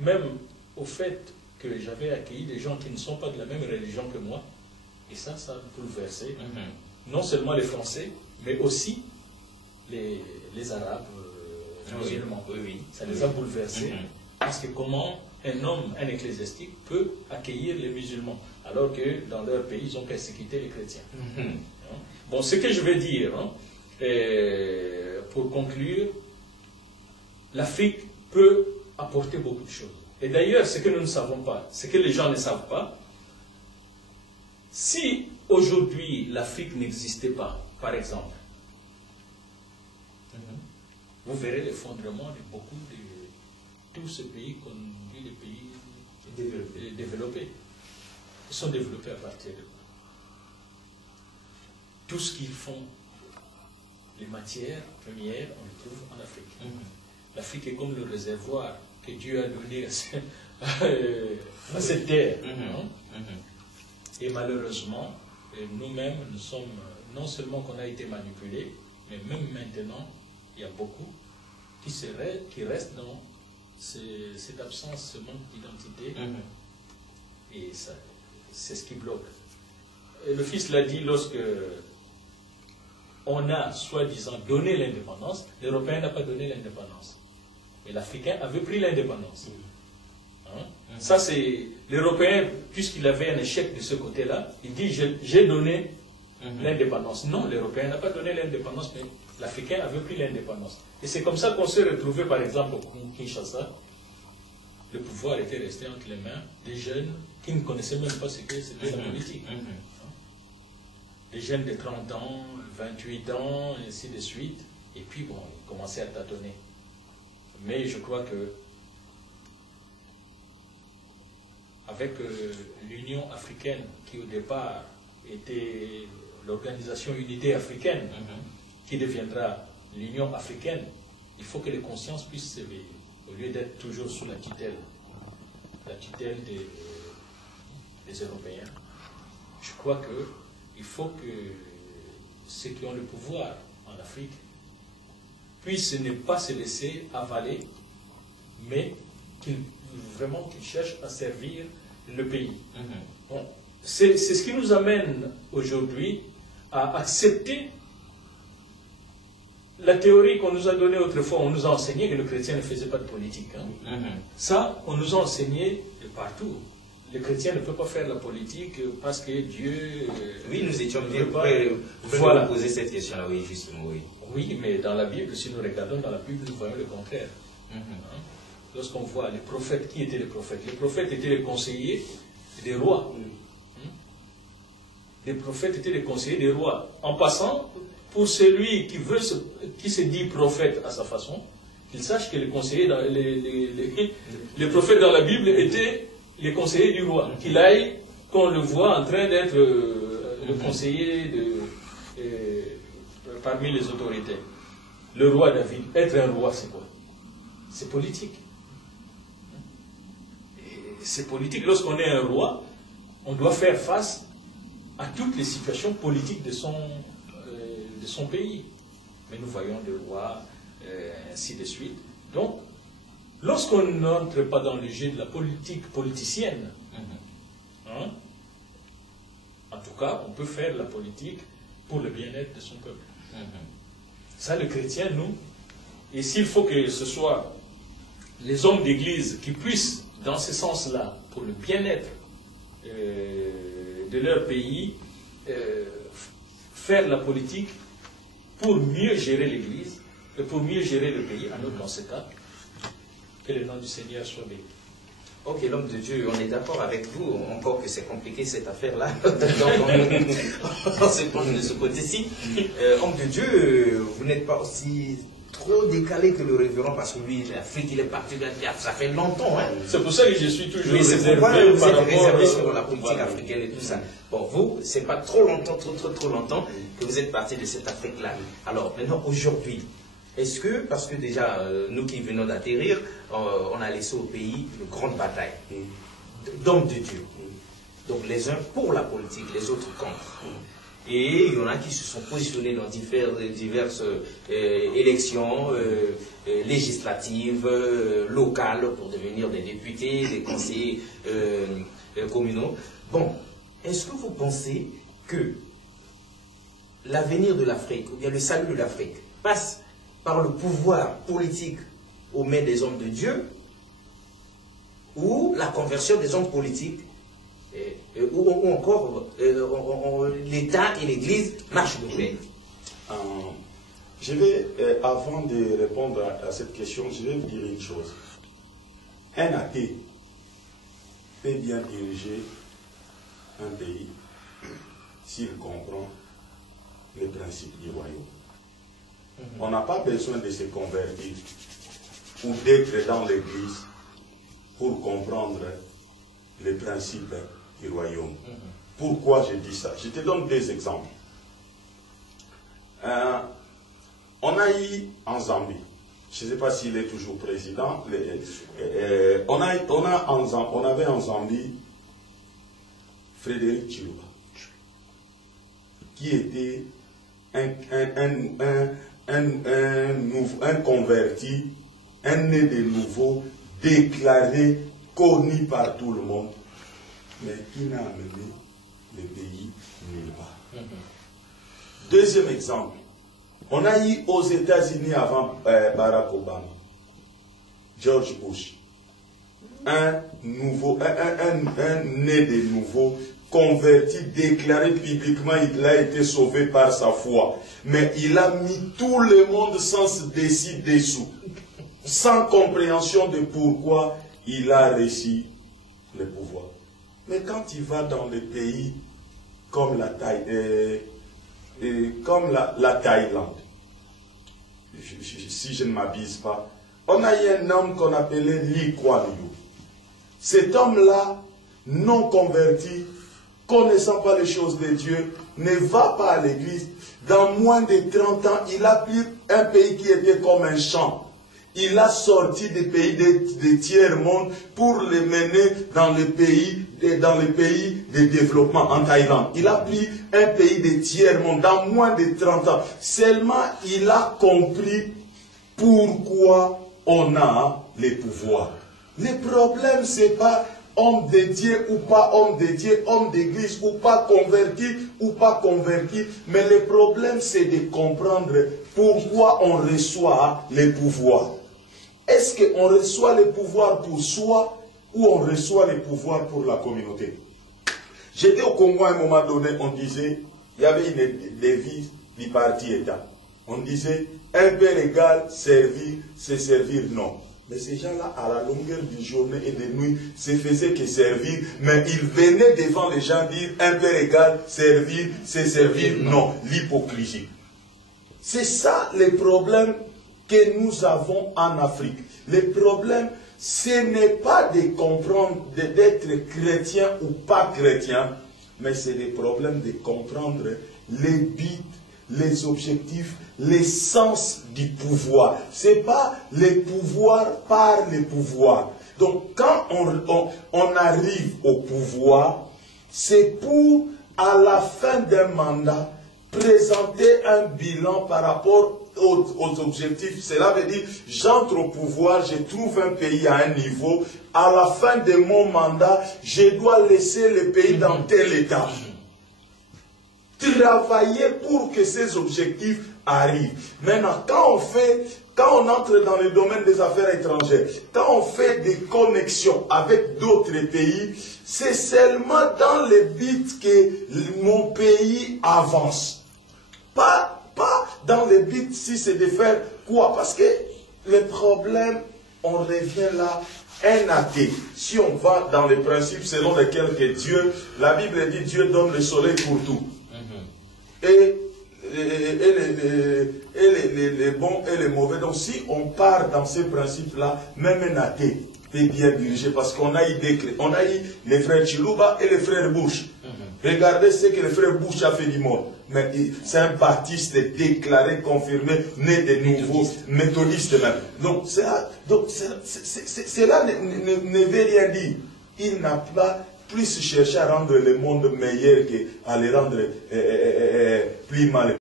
même au fait que j'avais accueilli des gens qui ne sont pas de la même religion que moi, et ça a bouleversé non seulement les Français, mais aussi les Arabes musulmans. Ça les a bouleversés, parce que comment un homme, un ecclésiastique, peut accueillir les musulmans, alors que dans leur pays, ils ont persécuté les chrétiens. Bon, ce que je veux dire, pour conclure, l'Afrique peut apporter beaucoup de choses. Et d'ailleurs, ce que nous ne savons pas, ce que les gens ne savent pas, si aujourd'hui l'Afrique n'existait pas, par exemple, vous verrez l'effondrement de beaucoup de tous ces pays qu'on dit les pays développés. Ils sont développés à partir de là. Tout ce qu'ils font, les matières premières, on les trouve en Afrique. L'Afrique est comme le réservoir que Dieu a donné à cette terre. Et malheureusement, nous-mêmes, nous sommes, non seulement qu'on a été manipulés, mais même maintenant, il y a beaucoup qui restent dans cette absence, ce manque d'identité. Et c'est ce qui bloque. Et le Fils l'a dit lorsque on a, soi-disant, donné l'indépendance, l'Européen n'a pas donné l'indépendance. Et l'Africain avait pris l'indépendance. Ça, c'est l'Européen, puisqu'il avait un échec de ce côté-là, il dit j'ai donné l'indépendance. Non, l'Européen n'a pas donné l'indépendance, mais l'Africain avait pris l'indépendance. Et c'est comme ça qu'on s'est retrouvé, par exemple, au Kinshasa. Le pouvoir était resté entre les mains des jeunes qui ne connaissaient même pas ce que c'était la politique. Des jeunes de 30 ans, 28 ans, et ainsi de suite. Et puis, bon, ils commençaient à tâtonner. Mais je crois que avec l'Union africaine, qui au départ était l'Organisation Unité Africaine, qui deviendra l'Union africaine, il faut que les consciences puissent s'éveiller, au lieu d'être toujours sous la tutelle des Européens. Je crois qu'il faut que ceux qui ont le pouvoir en Afrique puissent ne pas se laisser avaler, mais qu'ils cherchent à servir le pays. Bon, c'est ce qui nous amène aujourd'hui à accepter la théorie qu'on nous a donnée autrefois. On nous a enseigné que le chrétien ne faisait pas de politique. Ça, on nous a enseigné de partout. Le chrétien ne peut pas faire la politique parce que Dieu... oui, nous étions bien prêts. Voilà. Poser cette question-là, oui, justement, oui. Oui, mais dans la Bible, si nous regardons dans la Bible, nous voyons le contraire. Lorsqu'on voit les prophètes, qui étaient les prophètes? Les prophètes étaient les conseillers des rois. Les prophètes étaient les conseillers des rois. En passant, pour celui qui se dit prophète à sa façon, qu'il sache que les conseillers, les prophètes dans la Bible étaient les conseillers du roi. Qu'il aille, qu'on le voit en train d'être le conseiller parmi les autorités. Le roi David, être un roi, c'est quoi? C'est politique. C'est politique. Lorsqu'on est un roi, on doit faire face à toutes les situations politiques de son pays. Mais nous voyons des rois, ainsi de suite. Donc, lorsqu'on n'entre pas dans le jeu de la politique politicienne, en tout cas, on peut faire la politique pour le bien-être de son peuple. Ça, le chrétien, nous, et s'il faut que ce soit les hommes d'église qui puissent, dans ce sens-là, pour le bien-être de leur pays, faire la politique pour mieux gérer l'église et pour mieux gérer le pays, alors dans ce cas, que le nom du Seigneur soit béni. Ok, l'homme de Dieu, on est d'accord avec vous, encore que c'est compliqué cette affaire-là. On se penche de ce côté-ci. Homme de Dieu, vous n'êtes pas aussi trop décalé que le révérend, parce que lui, l'Afrique, il est parti de ça fait longtemps. Hein. C'est pour ça que je suis toujours réservé vous êtes réservé sur la politique africaine et tout ça. Bon, vous, c'est pas trop longtemps, trop longtemps que vous êtes parti de cette Afrique-là. Alors, maintenant, aujourd'hui, est-ce que, parce que déjà, nous qui venons d'atterrir, on a laissé au pays une grande bataille d'hommes de Dieu. Donc les uns pour la politique, les autres contre. Et il y en a qui se sont positionnés dans diverses élections législatives, locales, pour devenir des députés, des conseillers communaux. Bon, est-ce que vous pensez que l'avenir de l'Afrique, ou bien le salut de l'Afrique, passe par le pouvoir politique aux mains des hommes de Dieu, ou la conversion des hommes politiques, ou encore l'État et l'Église marchent de pair? Je vais, avant de répondre à cette question, je vais vous dire une chose. Un athée peut bien diriger un pays s'il comprend les principes du royaume. On n'a pas besoin de se convertir ou d'être dans l'église pour comprendre les principes du royaume. Pourquoi je dis ça? Je te donne deux exemples. On a eu en Zambie, je ne sais pas s'il est toujours président, on avait en Zambie Frédéric Chiluba, qui était un converti, un né de nouveau, déclaré, connu par tout le monde, mais qui n'a amené le pays nulle part. Deuxième exemple, on a eu aux États-Unis avant Barack Obama, George Bush, un né de nouveau, converti, déclaré publiquement, il a été sauvé par sa foi. Mais il a mis tout le monde sans se décider dessous, sans compréhension de pourquoi il a réussi le pouvoir. Mais quand il va dans les pays comme la Thaïlande, si je ne m'abuse pas, on a eu un homme qu'on appelait Lee Kuan Yew. Cet homme-là, non converti, connaissant pas les choses de Dieu, ne va pas à l'église. Dans moins de 30 ans, il a pris un pays qui était comme un champ. Il a sorti des pays des tiers-monde pour les mener dans les pays de développement en Thaïlande. Il a pris un pays de tiers-monde dans moins de 30 ans. Seulement, il a compris pourquoi on a les pouvoirs. Le problème, ce n'est pas homme de Dieu ou pas homme de Dieu, homme d'église ou pas converti, mais le problème, c'est de comprendre pourquoi on reçoit les pouvoirs. Est-ce qu'on reçoit les pouvoirs pour soi ou on reçoit les pouvoirs pour la communauté? J'étais au Congo à un moment donné, on disait, il y avait une devise du parti État. On disait, un père égal, servir, c'est servir, non. Mais ces gens-là, à la longueur du journée et de nuit, se faisaient que servir, mais ils venaient devant les gens dire, un père égal, servir, c'est servir, non. L'hypocrisie. C'est ça le problème que nous avons en Afrique. Le problème, ce n'est pas de comprendre, d'être chrétien ou pas chrétien, mais c'est le problème de comprendre les buts, les objectifs, l'essence du pouvoir. Ce n'est pas le pouvoir par le pouvoir. Donc quand on arrive au pouvoir, c'est pour, à la fin d'un mandat, présenter un bilan par rapport aux objectifs. Cela veut dire, j'entre au pouvoir, je trouve un pays à un niveau, à la fin de mon mandat, je dois laisser le pays dans tel état. Travailler pour que ces objectifs arrivent. Maintenant, quand on entre dans le domaine des affaires étrangères, quand on fait des connexions avec d'autres pays, c'est seulement dans le but que mon pays avance. Pas dans le but si c'est de faire quoi. Parce que le problème, on revient là, un athée. Si on va dans les principes selon lesquels que Dieu, la Bible dit Dieu donne le soleil pour tout. Et les bons et les mauvais. Donc si on part dans ces principes-là, même un athée peut bien diriger, parce qu'on a eu les frères Chiluba et les frères Bush. Regardez ce que le frère Bush a fait du monde. Mais c'est un baptiste déclaré, confirmé, né de nouveau, méthodiste même. Donc cela ne veut rien dire. Il n'a pas plus chercher à rendre le monde meilleur qu'à le rendre plus mal.